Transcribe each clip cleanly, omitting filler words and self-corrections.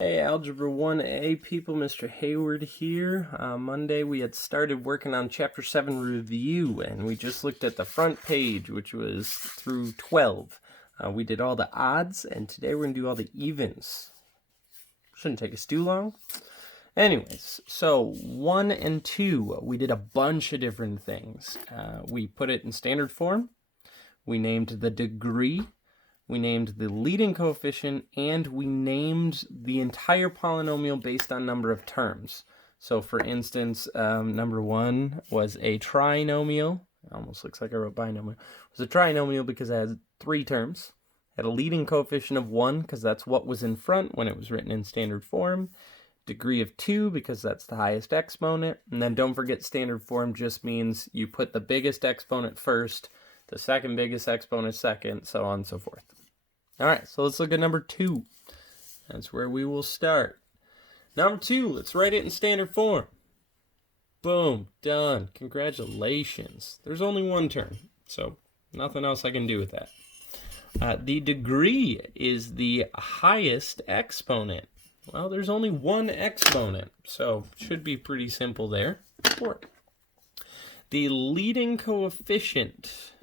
Hey, Algebra 1A people, Mr. Hayward here. Monday we had started working on Chapter 7 review, and we just looked at the front page, which was through 12. We did all the odds, and today we're going to do all the evens. Shouldn't take us too long. Anyways, so 1 and 2, we did a bunch of different things. We put it in standard form. We named the degree. We named the leading coefficient, and we named the entire polynomial based on number of terms. So for instance, number 1 was a trinomial. It almost looks like I wrote binomial. It was a trinomial because it had 3 terms. It had a leading coefficient of 1 because that's what was in front when it was written in standard form. Degree of 2 because that's the highest exponent. And then don't forget, standard form just means you put the biggest exponent first, the second biggest exponent second, so on and so forth. All right, so let's look at number 2. That's where we will start. Number 2, let's write it in standard form. Boom, done. Congratulations. There's only one term, so nothing else I can do with that. The degree is the highest exponent. Well, there's only one exponent, so should be pretty simple there. 4. The leading coefficient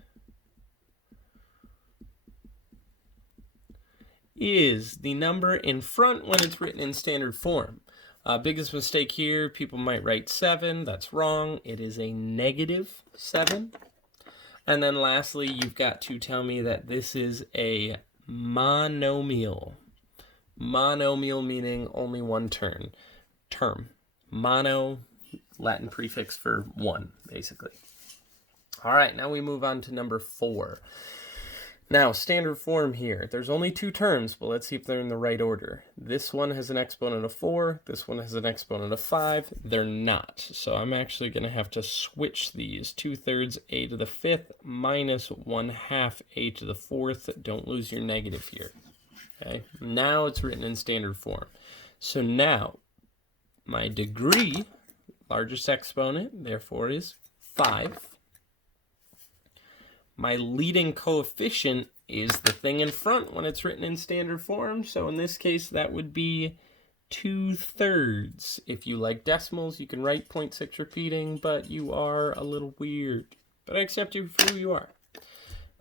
is the number in front when it's written in standard form. Biggest mistake here, people might write 7. That's wrong. It is a negative 7. And then lastly, you've got to tell me that this is a monomial. Monomial meaning only one term. Mono, Latin prefix for one, basically. All right, now we move on to number 4. Now, standard form here. There's only 2 terms, but let's see if they're in the right order. This one has an exponent of 4. This one has an exponent of 5. They're not. So I'm actually going to have to switch these. 2/3 a to the 5th minus 1/2 a to the 4th. Don't lose your negative here. Okay. Now it's written in standard form. So now my degree, largest exponent, therefore is 5. My leading coefficient is the thing in front when it's written in standard form. So in this case, that would be 2/3. If you like decimals, you can write 0.6 repeating, but you are a little weird. But I accept you for who you are.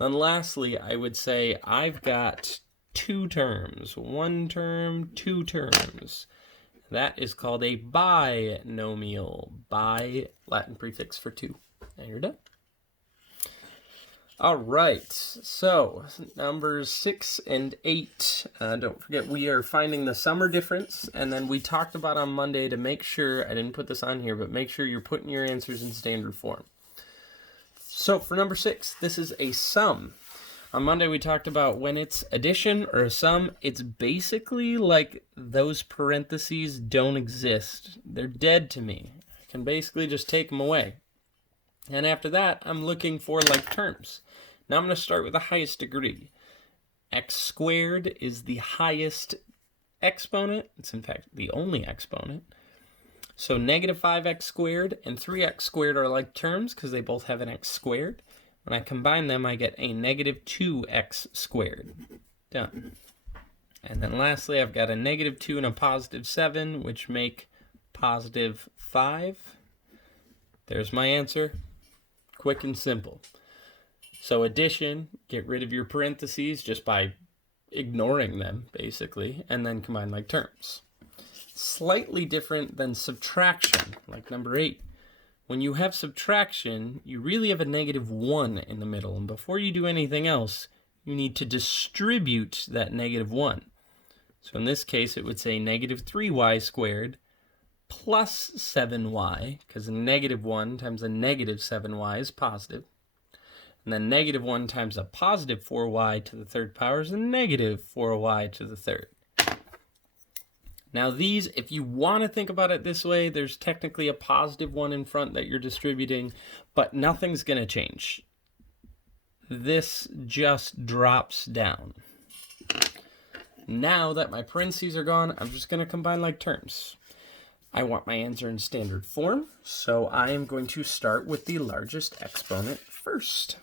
Then lastly, I would say I've got 2 terms. 1 term, 2 terms. That is called a binomial. Bi, Latin prefix for 2. And you're done. All right, so numbers 6 and 8. Don't forget, we are finding the summer difference, and then we talked about on Monday to make sure, I didn't put this on here, but make sure you're putting your answers in standard form. So for number 6, this is a sum. On Monday, we talked about when it's addition or a sum, it's basically like those parentheses don't exist. They're dead to me. I can basically just take them away. And after that, I'm looking for like terms. Now I'm going to start with the highest degree. X squared is the highest exponent. It's in fact the only exponent. So negative 5x squared and 3x squared are like terms because they both have an x squared. When I combine them, I get a negative 2x squared. Done. And then lastly, I've got a negative 2 and a positive 7, which make positive 5. There's my answer. Quick and simple. So addition, get rid of your parentheses just by ignoring them, basically, and then combine like terms. Slightly different than subtraction, like number 8. When you have subtraction, you really have a negative 1 in the middle, and before you do anything else, you need to distribute that negative 1. So in this case, it would say negative 3y squared plus 7y, because a negative 1 times a negative 7y is positive. And then negative 1 times a positive 4y to the 3rd power is a negative 4y to the 3rd. Now these, if you want to think about it this way, there's technically a positive 1 in front that you're distributing, but nothing's going to change. This just drops down. Now that my parentheses are gone, I'm just going to combine like terms. I want my answer in standard form, so I am going to start with the largest exponent first.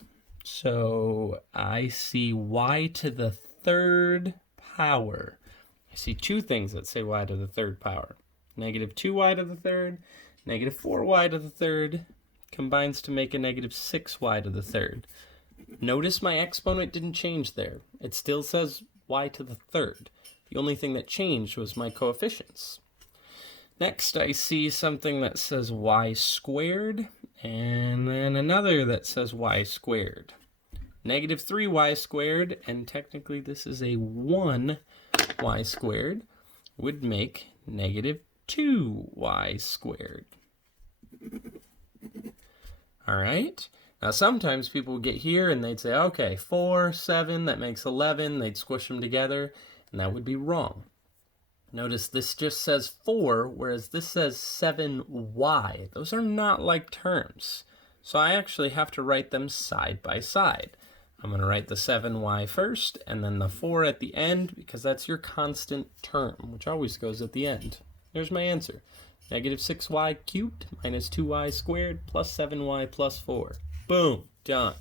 So I see y to the 3rd power. I see two things that say y to the third power. Negative 2y to the third, negative 4y to the third combines to make a negative 6y to the third. Notice my exponent didn't change there. It still says y to the third. The only thing that changed was my coefficients. Next, I see something that says y squared, and then another that says y squared. Negative 3y squared, and technically this is a 1y squared, would make negative 2y squared. All right. Now sometimes people would get here and they'd say, okay, 4, 7, that makes 11. They'd squish them together, and that would be wrong. Notice this just says 4, whereas this says 7y. Those are not like terms. So I actually have to write them side by side. I'm going to write the 7y first, and then the 4 at the end, because that's your constant term, which always goes at the end. There's my answer. Negative 6y cubed minus 2y squared plus 7y plus 4. Boom, done.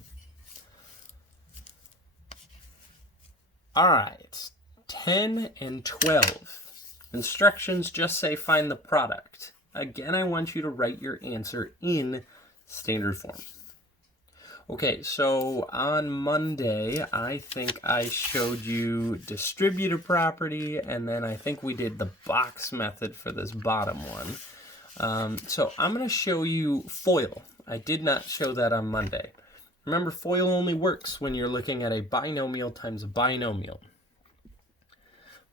All right, 10 and 12. Instructions just say find the product. Again, I want you to write your answer in standard form. Okay, so on Monday, I think I showed you distributive property, and then I think we did the box method for this bottom one. So I'm going to show you FOIL. I did not show that on Monday. Remember, FOIL only works when you're looking at a binomial times a binomial.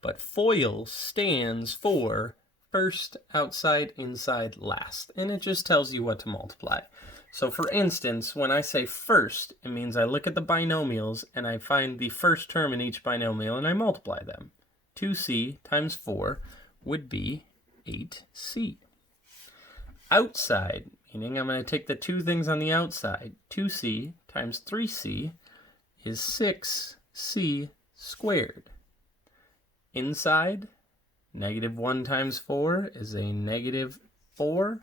But FOIL stands for first, outside, inside, last, and it just tells you what to multiply. So for instance, when I say first, it means I look at the binomials and I find the first term in each binomial and I multiply them. 2c times 4 would be 8c. Outside, meaning I'm going to take the two things on the outside. 2c times 3c is 6c squared. Inside, negative 1 times 4 is a negative 4.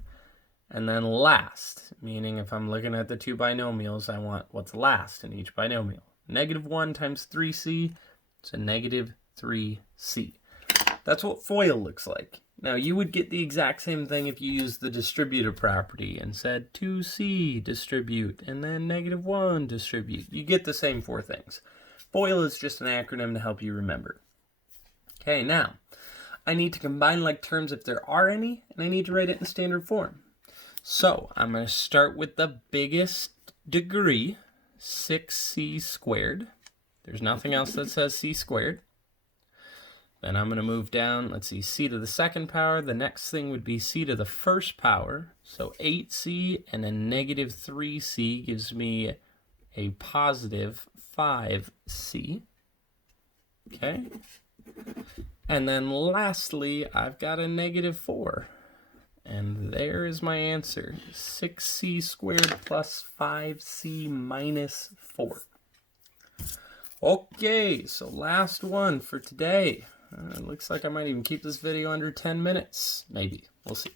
And then last, meaning if I'm looking at the two binomials, I want what's last in each binomial. Negative 1 times 3c is a negative 3c. That's what FOIL looks like. Now, you would get the exact same thing if you used the distributive property and said 2c distribute, and then negative 1 distribute. You get the same four things. FOIL is just an acronym to help you remember. Okay, now, I need to combine like terms if there are any, and I need to write it in standard form. So I'm going to start with the biggest degree, 6c squared. There's nothing else that says c squared. Then I'm going to move down, let's see, c to the second power. The next thing would be c to the first power. So 8c and a negative 3c gives me a positive 5c. Okay. And then lastly, I've got a negative 4. And there is my answer, 6c squared plus 5c minus 4. Okay, so last one for today. It looks like I might even keep this video under 10 minutes. Maybe, we'll see.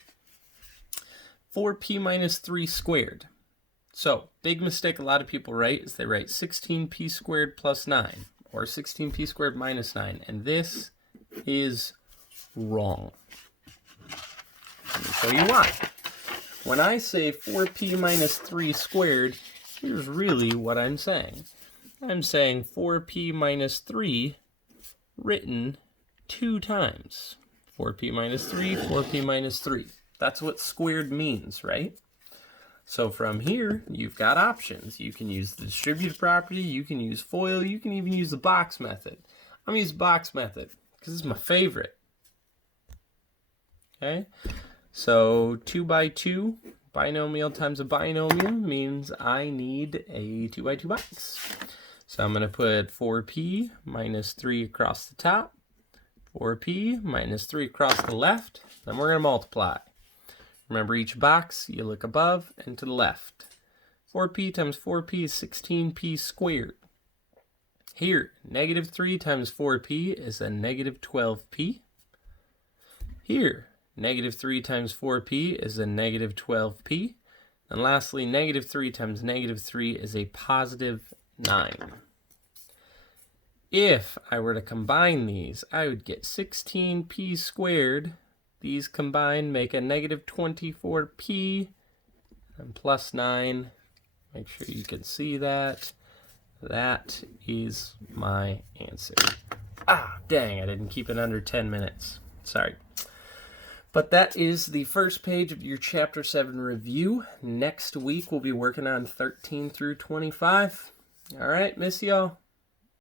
4p minus 3 squared. So, big mistake a lot of people write is they write 16p squared plus 9, or 16p squared minus 9, and this is wrong. Let me show you why. When I say 4p minus 3 squared, here's really what I'm saying. I'm saying 4p minus 3 written 2 times. 4p minus 3, 4p minus 3. That's what squared means, right? So from here, you've got options. You can use the distributive property, you can use FOIL, you can even use the box method. I'm going to use the box method because it's my favorite. Okay? So 2 by 2 binomial times a binomial means I need a 2 by 2 box. So I'm going to put 4p minus 3 across the top, 4p minus 3 across the left, then we're going to multiply. Remember, each box, you look above and to the left. 4p times 4p is 16p squared. Here, negative 3 times 4p is a negative 12p. Here, negative 3 times 4p is a negative 12p. And lastly, negative 3 times negative 3 is a positive 9. If I were to combine these, I would get 16p squared. These combined make a negative 24p and plus 9. Make sure you can see that. That is my answer. Ah, dang, I didn't keep it under 10 minutes. Sorry. But that is the first page of your Chapter 7 review. Next week, we'll be working on 13 through 25. All right, miss y'all.